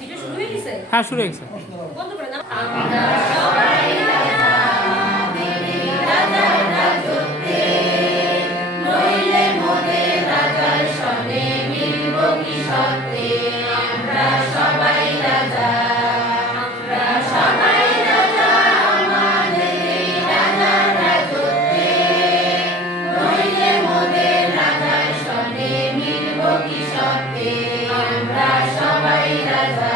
Video শুরু হয়ে গেছে। হ্যাঁ হয়ে Vairada